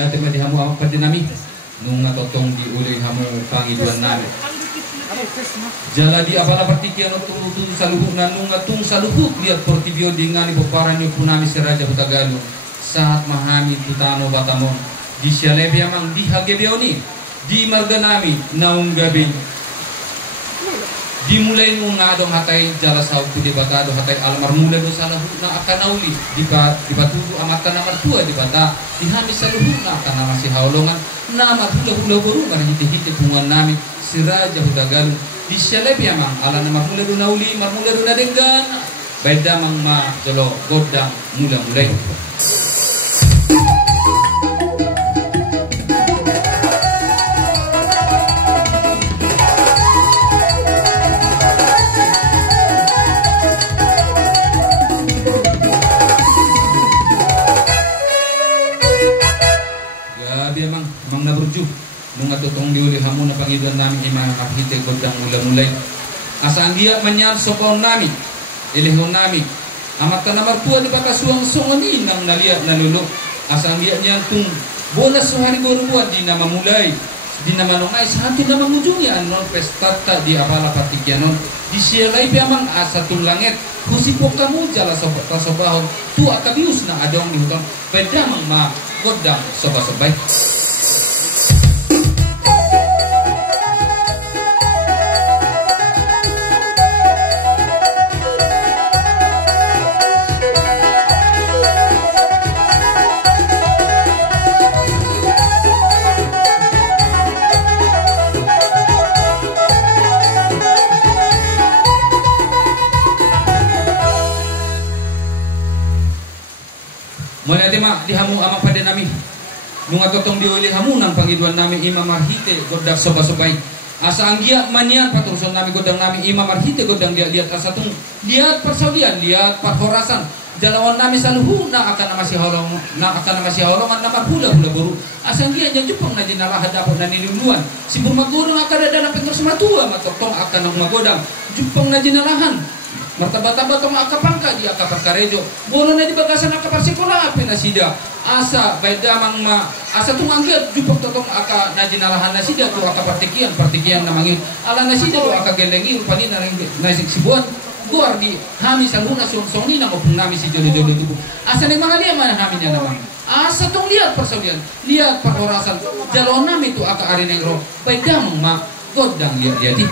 Dia tema di hamu apa dinami nunga totong di uli hamu pangiduan nami. Jala di apala partikian utu saluhuk nunga tung saluhuk lihat portibio dengan ibu paranyo punami seraja Butagalu saat mahami tutano batamon di syalebi amang di hagebioni di marganami naung gabi dimulai ngadong hatai jala sauku di batado hatai almar mulai do salah na akan nauli di batudu amatan nomor 2 di bata di hamis saluhuk na akan nama si haulongan nama hula baru mana hiti bungan nami siraja Butagalu di syalebi amang ala nama mulai do nauli mar mulai do nadenggan beda mang ma jolo godang mulai nunga totong diuli hamu na pangiduan nami ima hite godang mulai asang dia menyar sopon nami ilihon nami amat ka nomor 2 di baka suang songoni nang naliat nalulu asang dia nyantung bonus sehari baru buat di nama mulai di nama nongai satu nama ujungnya anon pestata di apala patikianon di sialai piamang asatul langit kusipok kamu jala sobahon tu akabius na adong di hutan pedang ma godang soba-sobai. Mulai di hamu amang pada nami nunga totong diuli hamu nang pangiduan nami imam marhite godang soba-sobai asa anggia manian paturson nami godang nami imam marhite godang lihat asatung lihat persaudian lihat perhorasan jalawan nami saluhu na akan nama si holongan nama hula baru asa anggia nya jupang na jinala hadapon na niluluan si burmagurung akan ada na pentor sematua matotong akan nang magodang jupang na jinalahan martabata tong akapangka di akaparkarejo bono na di bagasan akaparsikola api nasida asa beda mang ma asa tumanggiat jupak totong aka najinalahan nasida tu akapartikian namangin ala nasida tu aka gelengi upani nasik sibuan guar di hami saluna song-songi na opung nami si jodoh tubuh asa ni mga liya man hami niya namang asa tong lihat persaudian lihat perhorasan jalon nami tu aka ari nengro beda mang ma godang lihat di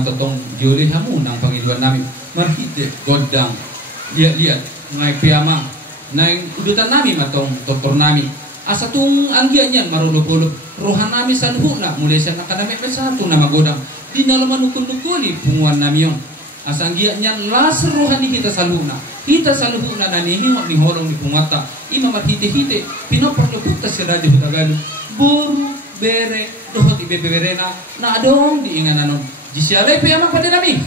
mga totong diuli hamu ng Panginoon namin marhite godang liat ngay piyamang nang udutan namin matong doktor namin asa tung anggian yan marulog-ulog rohan namin sa luhuna mulai sa nakadamit sa ato na magodang di nalaman ukul-ukuli punguan namin yun asa anggian yan laser rohan ni kita sa luhuna na nihingok ni horong ni pungata ima marhite-hite pinoporlopukta si Radyo Hutagan buru bere dohot ibeberena na adong diingan anon jisialay piyamang pada namin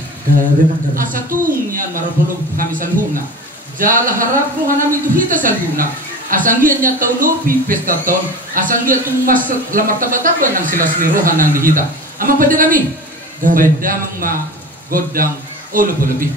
asa tung yan marulog kami sa luhuna jala harap rohan namin itu hita sa luhuna asanggian niya taulopi pesta ton asanggian tung mas lamar taba-taba ng sila rohan ng dihita amang pada namin bedamang ma godang ulup-ulupi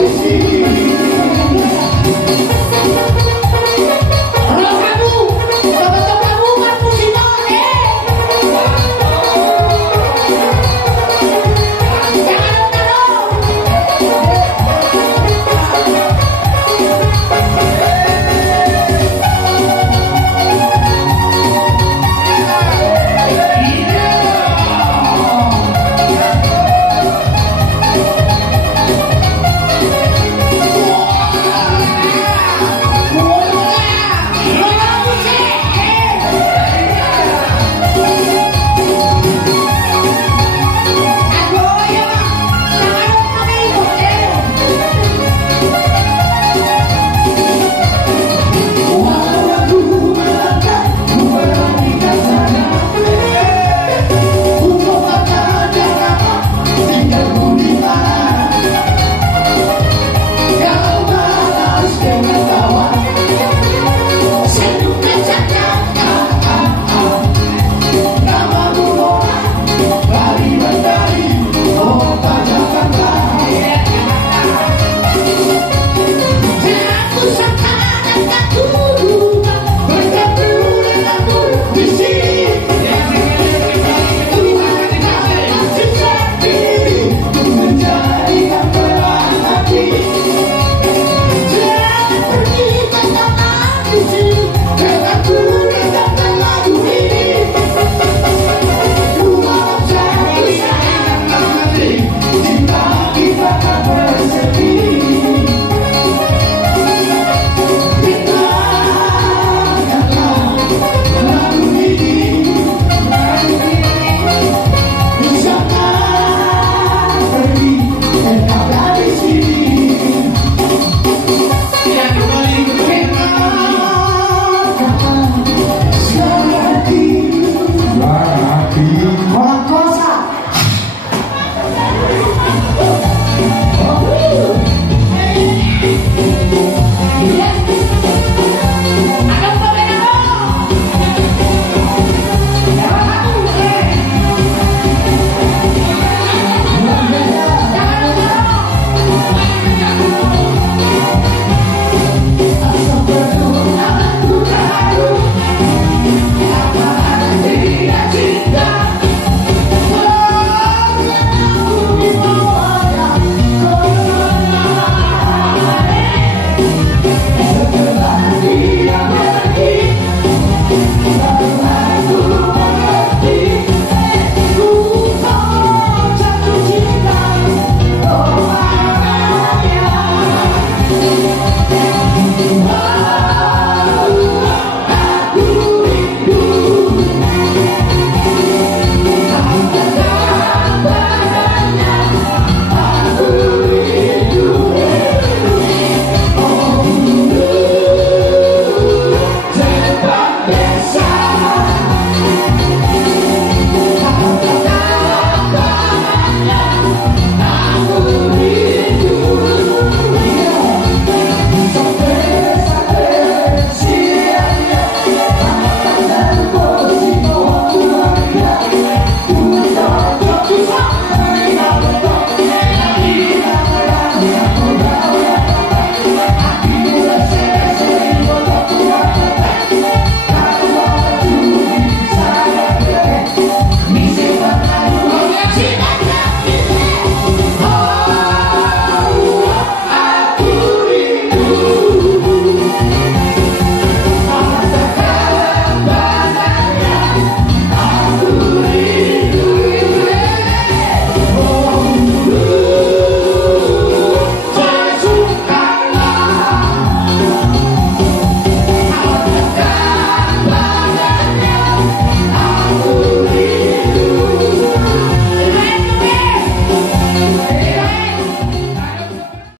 I seek you.